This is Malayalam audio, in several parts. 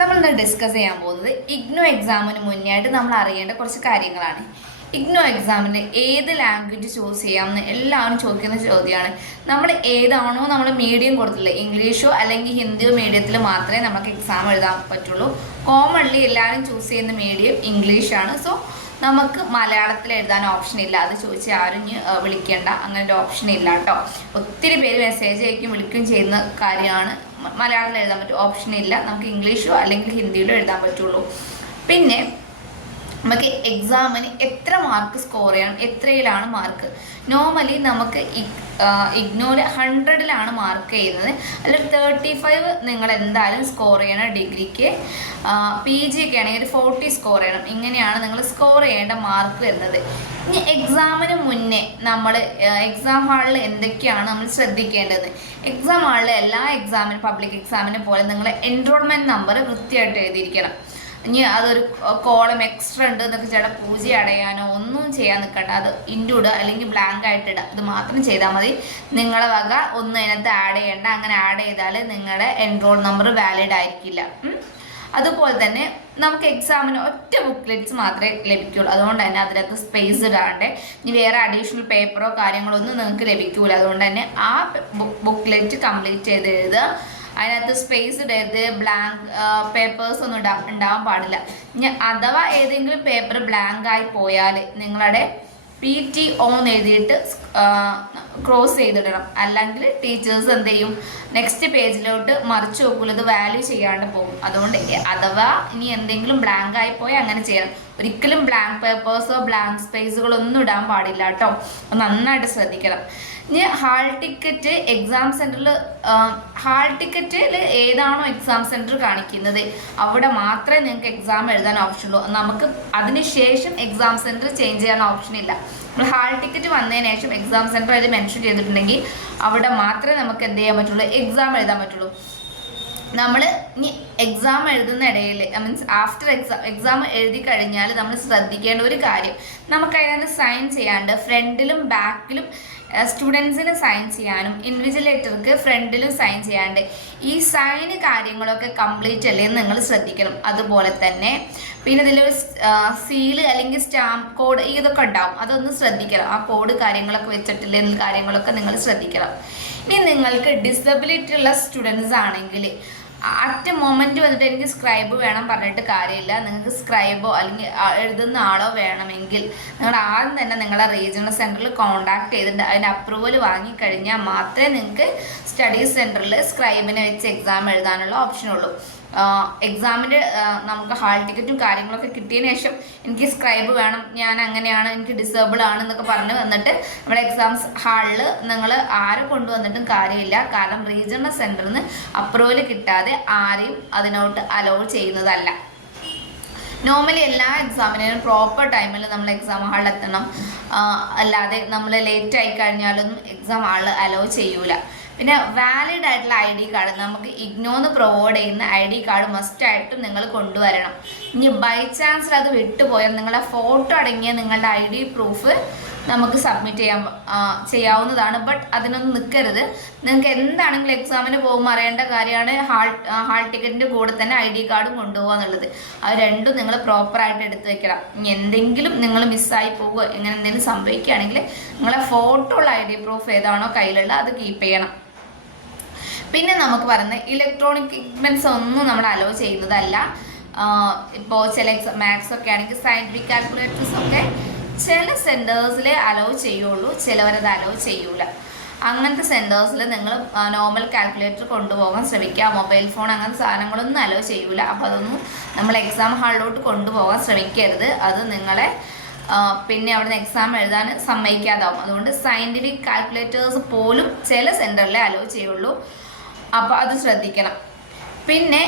നമ്മളിന്ന് ഡിസ്കസ് ചെയ്യാൻ പോകുന്നത് ഇഗ്നോ എക്സാമിന് മുന്നേ ആയിട്ട് നമ്മൾ അറിയേണ്ട കുറച്ച് കാര്യങ്ങളാണ്. ഇഗ്നോ എക്സാമിന് ഏത് ലാംഗ്വേജ് ചൂസ് ചെയ്യാമെന്ന് എല്ലാവരും ചോദിക്കുന്ന ചോദ്യമാണ്. നമ്മൾ ഏതാണോ നമ്മൾ മീഡിയം കൊടുത്തില്ല, ഇംഗ്ലീഷോ അല്ലെങ്കിൽ ഹിന്ദിയോ മീഡിയത്തിൽ മാത്രമേ നമുക്ക് എക്സാം എഴുതാൻ പറ്റുള്ളൂ. കോമൺലി എല്ലാവരും ചൂസ് ചെയ്യുന്ന മീഡിയം ഇംഗ്ലീഷാണ്. സോ നമുക്ക് മലയാളത്തിൽ എഴുതാൻ ഓപ്ഷൻ ഇല്ല. അത് ചോദിച്ചാൽ ആരും വിളിക്കേണ്ട, അങ്ങനെ ഒരു ഓപ്ഷൻ ഇല്ല കേട്ടോ. ഒത്തിരി പേര് മെസ്സേജ് അയക്കും വിളിക്കുകയും ചെയ്യുന്ന കാര്യമാണ്. മലയാളത്തിൽ എഴുതാൻ പറ്റും, ഓപ്ഷൻ ഇല്ല. നമുക്ക് ഇംഗ്ലീഷോ അല്ലെങ്കിൽ ഹിന്ദിയിലോ എഴുതാൻ പറ്റുള്ളൂ. പിന്നെ നമുക്ക് എക്സാമിന് എത്ര മാർക്ക് സ്കോർ ചെയ്യണം, എത്രയിലാണ് മാർക്ക്. നോർമലി നമുക്ക് ഇഗ്നോര് 100-ലാണ് മാർക്ക് ചെയ്യുന്നത്. അല്ലെങ്കിൽ 35 നിങ്ങൾ എന്തായാലും സ്കോർ ചെയ്യണം. ഡിഗ്രിക്ക് PG ഒക്കെ ആണെങ്കിൽ ഒരു 40 സ്കോർ ചെയ്യണം. ഇങ്ങനെയാണ് നിങ്ങൾ സ്കോർ ചെയ്യേണ്ട മാർക്ക് വരുന്നത്. ഇനി എക്സാമിന് മുന്നേ നമ്മൾ എക്സാം ഹാളിൽ എന്തൊക്കെയാണ് നമ്മൾ ശ്രദ്ധിക്കേണ്ടത്. എക്സാം ഹാളിൽ എല്ലാ എക്സാമിനും പബ്ലിക് എക്സാമിനെ പോലെ നിങ്ങൾ എൻറോൾമെൻറ്റ് നമ്പർ വൃത്തിയായിട്ട് എഴുതിയിരിക്കണം. ഇനി അതൊരു കോളം എക്സ്ട്രാ ഉണ്ട് എന്നൊക്കെ ചേട്ടാ പൂജ അടയാനോ ഒന്നും ചെയ്യാൻ നിൽക്കണ്ട. അത് ഇൻറ്റു ഇടുക അല്ലെങ്കിൽ ബ്ലാങ്ക് ആയിട്ട് ഇടുക, ഇത് മാത്രം ചെയ്താൽ മതി. നിങ്ങളെ വക ഒന്നും അതിനകത്ത് ആഡ് ചെയ്യേണ്ട. അങ്ങനെ ആഡ് ചെയ്താൽ നിങ്ങളുടെ എൻറോൾ നമ്പർ വാലിഡ് ആയിരിക്കില്ല. അതുപോലെ തന്നെ നമുക്ക് എക്സാമിന് ഒറ്റ ബുക്ക്ലെറ്റ്സ് മാത്രമേ ലഭിക്കുള്ളൂ. അതുകൊണ്ട് തന്നെ അതിനകത്ത് സ്പേസ് ഇടാണ്ട് ഇനി വേറെ അഡീഷണൽ പേപ്പറോ കാര്യങ്ങളോ ഒന്നും നിങ്ങൾക്ക് ലഭിക്കൂല. അതുകൊണ്ട് തന്നെ ആ ബുക്ക്ലെറ്റ് കംപ്ലീറ്റ് ചെയ്ത് എഴുതുക. അതിനകത്ത് സ്പേസ് ഇടരുത്, ബ്ലാങ്ക് പേപ്പേഴ്സ് ഒന്നും ഉണ്ടാവാൻ പാടില്ല. ഇനി അഥവാ ഏതെങ്കിലും പേപ്പർ ബ്ലാങ്ക് ആയി പോയാൽ നിങ്ങളുടെ PTO എന്ന് എഴുതിയിട്ട് ക്രോസ് ചെയ്തിടണം. അല്ലെങ്കിൽ ടീച്ചേഴ്സ് എന്ത് ചെയ്യും, നെക്സ്റ്റ് പേജിലോട്ട് മറിച്ച് നോക്കൂല, ഇത് വാല്യൂ ചെയ്യാണ്ട് പോകും. അതുകൊണ്ട് അഥവാ ഇനി എന്തെങ്കിലും ബ്ലാങ്ക് ആയി പോയാൽ അങ്ങനെ ചെയ്യണം. ഒരിക്കലും ബ്ലാങ്ക് പേപ്പേഴ്സോ ബ്ലാങ്ക് സ്പേസുകളോ ഒന്നും ഇടാൻ പാടില്ല കേട്ടോ. നന്നായിട്ട് ശ്രദ്ധിക്കണം. ഇനി ഹാൾ ടിക്കറ്റ് എക്സാം സെൻറ്ററിൽ ഹാൾ ടിക്കറ്റിൽ ഏതാണോ എക്സാം സെൻറ്റർ കാണിക്കുന്നത് അവിടെ മാത്രമേ നിങ്ങൾക്ക് എക്സാം എഴുതാൻ ഓപ്ഷൻ ഉള്ളൂ. നമുക്ക് അതിനുശേഷം എക്സാം സെൻറ്റർ ചേഞ്ച് ചെയ്യാൻ ഓപ്ഷൻ ഇല്ല. നമ്മൾ ഹാൾ ടിക്കറ്റ് വന്നതിന് ശേഷം എക്സാം സെൻറ്റർ അതിൽ മെൻഷൻ ചെയ്തിട്ടുണ്ടെങ്കിൽ അവിടെ മാത്രമേ നമുക്ക് എന്ത് ചെയ്യാൻ പറ്റുള്ളൂ, എക്സാം എഴുതാൻ പറ്റുള്ളൂ. നമ്മൾ ഇനി എക്സാം എഴുതുന്ന ഇടയിൽ മീൻസ് ആഫ്റ്റർ എക്സാം എഴുതി കഴിഞ്ഞാൽ നമ്മൾ ശ്രദ്ധിക്കേണ്ട ഒരു കാര്യം, നമുക്ക് അതിനകത്ത് സൈൻ ചെയ്യാണ്ട് ഫ്രണ്ടിലും ബാക്കിലും സ്റ്റുഡൻസിന് സൈൻ ചെയ്യാനും ഇൻവിജിലേറ്റർക്ക് ഫ്രണ്ടിലും സൈൻ ചെയ്യാണ്ട് ഈ സൈന് കാര്യങ്ങളൊക്കെ കംപ്ലീറ്റ് അല്ലേ എന്ന് നിങ്ങൾ ശ്രദ്ധിക്കണം. അതുപോലെ തന്നെ പിന്നെ ഇതിലൊരു സീല് അല്ലെങ്കിൽ സ്റ്റാമ്പ് കോഡ് ഇതൊക്കെ ഉണ്ടാവും, അതൊന്ന് ശ്രദ്ധിക്കണം. ആ കോഡ് കാര്യങ്ങളൊക്കെ വെച്ചിട്ടില്ലേ എന്ന കാര്യങ്ങളൊക്കെ നിങ്ങൾ ശ്രദ്ധിക്കണം. ഇനി നിങ്ങൾക്ക് ഡിസബിലിറ്റി ഉള്ള സ്റ്റുഡൻസ് ആണെങ്കിൽ അറ്റ് മൊമെന്റ് വന്നിട്ട് എനിക്ക് സ്ക്രൈബ് വേണം പറഞ്ഞിട്ട് കാര്യമില്ല. നിങ്ങൾക്ക് സ്ക്രൈബോ അല്ലെങ്കിൽ എഴുതുന്ന ആളോ വേണമെങ്കിൽ നിങ്ങൾ ആദ്യം തന്നെ നിങ്ങളുടെ റീജിയണൽ സെൻറ്ററിൽ കോൺടാക്ട് ചെയ്തിട്ട് അതിൻ്റെ അപ്രൂവൽ വാങ്ങിക്കഴിഞ്ഞാൽ മാത്രമേ നിങ്ങൾക്ക് സ്റ്റഡി സെൻറ്ററിൽ സ്ക്രൈബിനെ വെച്ച് എക്സാം എഴുതാനുള്ള ഓപ്ഷനുള്ളൂ. എക്സാമിൻ്റെ നമുക്ക് ഹാൾ ടിക്കറ്റും കാര്യങ്ങളൊക്കെ കിട്ടിയതിന് ശേഷം എനിക്ക് സ്ക്രൈബ് വേണം, ഞാൻ അങ്ങനെയാണ്, എനിക്ക് ഡിസേബിൾ ആണെന്നൊക്കെ പറഞ്ഞ് വന്നിട്ട് നമ്മുടെ എക്സാംസ് ഹാളിൽ നിങ്ങൾ ആരെ കൊണ്ടുവന്നിട്ടും കാര്യമില്ല. കാരണം റീജിയണൽ സെൻറ്ററിൽ നിന്ന് അപ്രൂവൽ കിട്ടാതെ ആരെയും അതിനോട്ട് അലോ ചെയ്യുന്നതല്ല. നോർമലി എല്ലാ എക്സാമിനും പ്രോപ്പർ ടൈമിൽ നമ്മൾ എക്സാം ഹാളിൽ എത്തണം. അല്ലാതെ നമ്മൾ ലേറ്റ് ആയി കഴിഞ്ഞാലൊന്നും എക്സാം ഹാളിൽ അലോ ചെയ്യൂല. പിന്നെ വാലിഡ് ആയിട്ടുള്ള ID കാർഡ്, നമുക്ക് ഇഗ്നോന്ന് പ്രൊവൈഡ് ചെയ്യുന്ന ID കാർഡ് മസ്റ്റായിട്ടും നിങ്ങൾ കൊണ്ടുവരണം. ഇനി ബൈ ചാൻസ് അത് വിട്ടുപോയാൽ നിങ്ങളുടെ ഫോട്ടോ അടങ്ങിയ നിങ്ങളുടെ ID പ്രൂഫ് നമുക്ക് സബ്മിറ്റ് ചെയ്യാവുന്നതാണ്. ബട്ട് അതിനൊന്നും നിൽക്കരുത്. നിങ്ങൾക്ക് എന്താണെങ്കിലും എക്സാമിന് പോകുമ്പോൾ അറിയേണ്ട കാര്യമാണ് ഹാൾ ടിക്കറ്റിൻ്റെ കൂടെ തന്നെ ID കാർഡും കൊണ്ടുപോകുക എന്നുള്ളത്. അത് രണ്ടും നിങ്ങൾ പ്രോപ്പറായിട്ട് എടുത്തു വെക്കണം. ഇനി എന്തെങ്കിലും നിങ്ങൾ മിസ്സായി പോകുക ഇങ്ങനെ എന്തെങ്കിലും സംഭവിക്കുകയാണെങ്കിൽ നിങ്ങളെ ഫോട്ടോ ഉള്ള ID പ്രൂഫ് ഏതാണോ കയ്യിലുള്ള അത് കീപ്പ് ചെയ്യണം. പിന്നെ നമുക്ക് പറയുന്നത് ഇലക്ട്രോണിക് എക്യുപ്മെൻറ്റ്സ് ഒന്നും നമ്മൾ അലോ ചെയ്യുന്നതല്ല. ഇപ്പോൾ ചില മാത്സ് ഒക്കെ ആണെങ്കിൽ സയൻറ്റിഫിക് കാൽക്കുലേറ്റേഴ്സ് ഒക്കെ ചില സെൻറ്റേഴ്സിൽ അലോ ചെയ്യുള്ളൂ, ചിലവരത് അലോ ചെയ്യൂല. അങ്ങനത്തെ സെൻറ്റേഴ്സിൽ നിങ്ങൾ നോർമൽ കാൽക്കുലേറ്റർ കൊണ്ടുപോകാൻ ശ്രമിക്കുക. മൊബൈൽ ഫോൺ അങ്ങനത്തെ സാധനങ്ങളൊന്നും അലോ ചെയ്യൂല. അപ്പോൾ അതൊന്നും നമ്മൾ എക്സാം ഹാളിലോട്ട് കൊണ്ടുപോകാൻ ശ്രമിക്കരുത്. അത് നിങ്ങളെ പിന്നെ അവിടുന്ന് എക്സാം എഴുതാൻ സമ്മതിക്കാതാവും. അതുകൊണ്ട് സയൻറ്റിഫിക് കാൽക്കുലേറ്റേഴ്സ് പോലും ചില സെൻറ്ററിലേ അലോ ചെയ്യുള്ളൂ. അപ്പോൾ അത് ശ്രദ്ധിക്കണം. പിന്നെ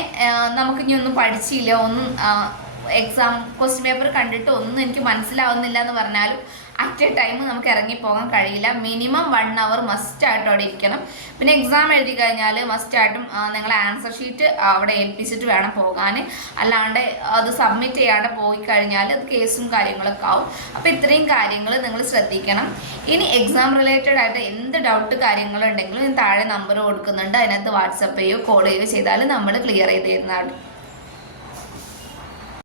നമുക്കിനി ഒന്നും പഠിച്ചില്ല, ഒന്നും എക്സാം ക്വസ്റ്റ്യൻ പേപ്പർ കണ്ടിട്ട് ഒന്നും എനിക്ക് മനസ്സിലാവുന്നില്ല എന്ന് പറഞ്ഞാലും അറ്റ് എ ടൈം നമുക്ക് ഇറങ്ങിപ്പോകാൻ കഴിയില്ല. മിനിമം 1 hour മസ്റ്റായിട്ടും അവിടെ ഇരിക്കണം. പിന്നെ എക്സാം എഴുതി കഴിഞ്ഞാൽ മസ്റ്റായിട്ടും നിങ്ങൾ ആൻസർ ഷീറ്റ് അവിടെ ഏൽപ്പിച്ചിട്ട് വേണം പോകാൻ. അല്ലാണ്ട് അത് സബ്മിറ്റ് ചെയ്യാണ്ട് പോയി കഴിഞ്ഞാൽ അത് കേസും കാര്യങ്ങളൊക്കെ ആവും. അപ്പോൾ ഇത്രയും കാര്യങ്ങൾ നിങ്ങൾ ശ്രദ്ധിക്കണം. ഇനി എക്സാം റിലേറ്റഡ് ആയിട്ട് എന്ത് ഡൗട്ട് കാര്യങ്ങളുണ്ടെങ്കിലും താഴെ നമ്പർ കൊടുക്കുന്നുണ്ട്, അതിനകത്ത് വാട്സപ്പ് ചെയ്യുകയോ കോൾ ചെയ്യുകയോ ചെയ്താൽ നമ്മൾ ക്ലിയർ ചെയ്ത് തരുന്നതാണ്.